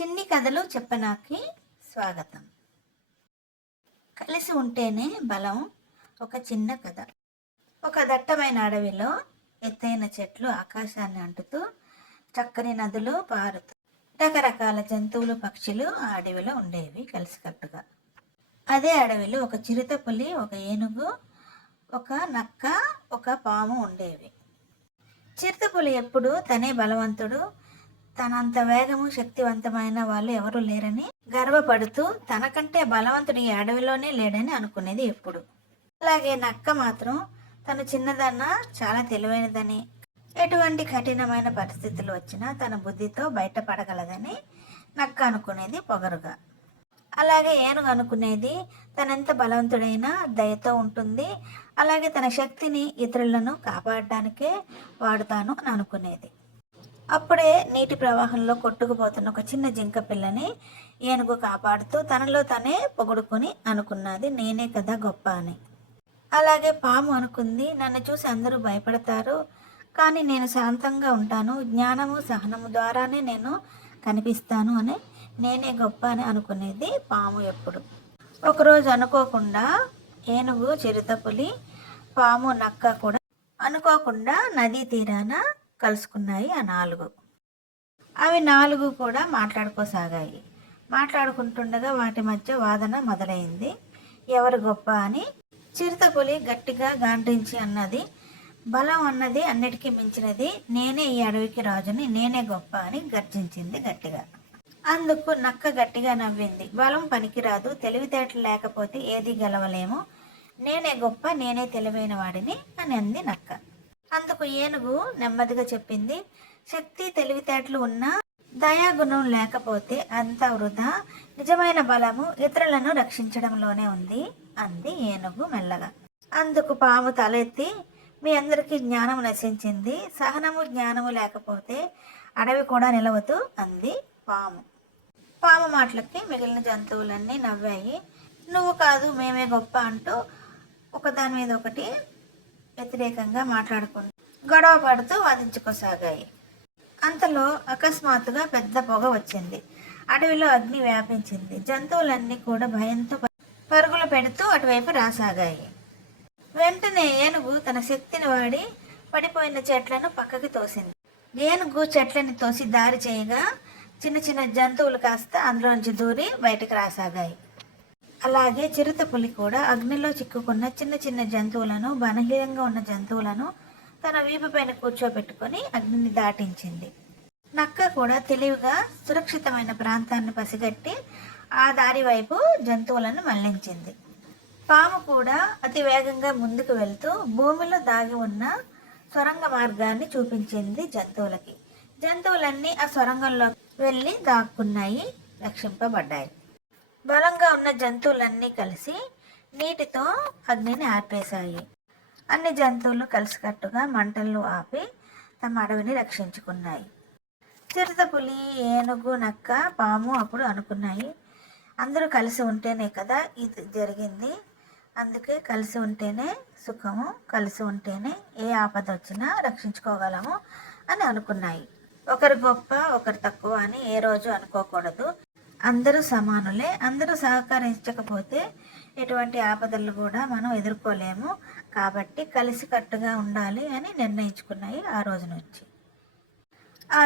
చిన్ని కథలు చెప్పనాకి స్వాగతం. కలిసి ఉంటేనే బలం. ఒక చిన్న కథ. ఒక దట్టమైన అడవిలో ఎత్తైన చెట్లు ఆకాశాన్ని అంటుతూ, చక్కని నదులు పారుతూ, రకరకాల జంతువులు పక్షులు ఆ అడవిలో ఉండేవి కలిసికట్టుగా. అదే అడవిలో ఒక చిరుతపులి, ఒక ఏనుగు, ఒక నక్క, ఒక పాము ఉండేవి. చిరుతపులి ఎప్పుడు తనే బలవంతుడు, తనంత వేగము శక్తివంతమైన వాళ్ళు ఎవరూ లేరని గర్వపడుతూ తనకంటే బలవంతుడు ఈ అడవిలోనే లేడని అనుకునేది ఎప్పుడు. అలాగే నక్క మాత్రం తను చిన్నదన్నా చాలా తెలివైనదని, ఎటువంటి కఠినమైన పరిస్థితులు వచ్చినా తన బుద్ధితో బయటపడగలదని నక్క అనుకునేది పొగరుగా. అలాగే ఏనుగు అనుకునేది తనెంత బలవంతుడైనా దయతో ఉంటుంది, అలాగే తన శక్తిని ఇతరులను కాపాడడానికే వాడుతాను అని అనుకునేది. అప్పుడే నీటి ప్రవాహంలో కొట్టుకుపోతున్న ఒక చిన్న జింక పిల్లని ఏనుగు కాపాడుతూ తనలో తనే పొగుడుకొని అనుకున్నది, నేనే కదా గొప్ప అని. అలాగే పాము అనుకుంది, నన్ను చూసి అందరూ భయపడతారు, కానీ నేను శాంతంగా ఉంటాను, జ్ఞానము సహనము ద్వారానే నేను కనిపిస్తాను అని, నేనే గొప్ప అని అనుకునేది పాము ఎప్పుడు. ఒకరోజు అనుకోకుండా ఏనుగు, చిరుతపులి, పాము, నక్క కూడా అనుకోకుండా నదీ తీరాన కలుసుకున్నాయి. ఆ నాలుగు అవి నాలుగు కూడా మాట్లాడుకోసాగాయి. మాట్లాడుకుంటుండగా వాటి మధ్య వాదన మొదలైంది, ఎవరు గొప్ప అని. చిరుతపులి గట్టిగా గాండ్రించి అన్నది, బలం అన్నది అన్నిటికీ మించినది, నేనే ఈ అడవికి రాజుని, నేనే గొప్ప అని గర్జించింది గట్టిగా. అందుకు నక్క గట్టిగా నవ్వింది, బలం పనికిరాదు, తెలివితేటలు లేకపోతే ఏది గెలవలేము, నేనే గొప్ప, నేనే తెలివైన వాడిని అని అంది నక్క. అందుకు ఏనుగు నెమ్మదిగా చెప్పింది, శక్తి తెలివితేటలు ఉన్నా దయాగుణం లేకపోతే అంతా వృధా, నిజమైన బలము ఇతరులను రక్షించడంలోనే ఉంది అంది ఏనుగు మెల్లగా. అందుకు పాము తలెత్తి, మీ అందరికీ జ్ఞానం నశించింది, సహనము జ్ఞానము లేకపోతే అడవి కూడా నిలవదు అంది పాము. పాము మాటలకి మిగిలిన జంతువులన్నీ నవ్వాయి. నువ్వు కాదు మేమే గొప్ప అంటూ ఒకదాని మీద ఒకటి వ్యతిరేకంగా మాట్లాడుకుంటూ గొడవ పడుతూ వాదించుకోసాగాయి. అంతలో అకస్మాత్తుగా పెద్ద పొగ వచ్చింది. అడవిలో అగ్ని వ్యాపించింది. జంతువులన్నీ కూడా భయంతో పరుగులు పెడుతూ అటువైపు రాసాగాయి. వెంటనే ఏనుగు తన శక్తిని వాడి పడిపోయిన చెట్లను పక్కకి తోసింది. ఏనుగు చెట్లని తోసి దారి చేయగా చిన్న చిన్న జంతువులు కాస్త అందులోంచి దూరి బయటకు రాసాగాయి. అలాగే చిరుతపులి కూడా అగ్నిలో చిక్కుకున్న చిన్న చిన్న జంతువులను, బలహీనంగా ఉన్న జంతువులను తన వీపు పైన కూర్చోబెట్టుకొని అగ్నిని దాటించింది. నక్క కూడా తెలివిగా సురక్షితమైన ప్రాంతాన్ని పసిగట్టి ఆ దారి వైపు జంతువులను మళ్లించింది. పాము కూడా అతి వేగంగా ముందుకు వెళ్తూ భూమిలో దాగి ఉన్న సొరంగ మార్గాన్ని చూపించింది జంతువులకి. జంతువులన్నీ ఆ సొరంగంలో వెళ్ళి దాక్కున్నాయి, రక్షింపబడ్డాయి. బలంగా ఉన్న జంతువులన్నీ కలిసి నీటితో అగ్నిని ఆర్పేశాయి. అన్ని జంతువులు కలిసికట్టుగా మంటలను ఆపి తమ అడవిని రక్షించుకున్నాయి. చిరుతపులి, ఏనుగు, నక్క, పాము అప్పుడు అనుకున్నాయి, అందరూ కలిసి ఉంటేనే కదా ఇది జరిగింది, అందుకే కలిసి ఉంటేనే సుఖము, కలిసి ఉంటేనే ఏ ఆపద వచ్చినా రక్షించుకోగలము అని అనుకున్నాయి. ఒకరు గొప్ప, ఒకరు తక్కువ అని ఏ రోజు అనుకోకూడదు, అందరూ సమానులే, అందరూ సహకరించకపోతే ఎటువంటి ఆపదలు కూడా మనం ఎదుర్కోలేము, కాబట్టి కలిసికట్టుగా ఉండాలి అని నిర్ణయించుకున్నాయి. ఆ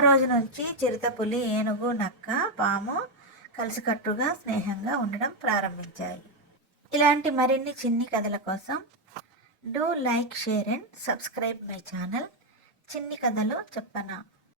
రోజు నుంచి చిరుతపులి, ఏనుగు, నక్క, పాము కలిసికట్టుగా స్నేహంగా ఉండడం ప్రారంభించాయి. ఇలాంటి మరిన్ని చిన్ని కథల కోసం do like, share and subscribe my channel చిన్ని కథలు చెప్పనా.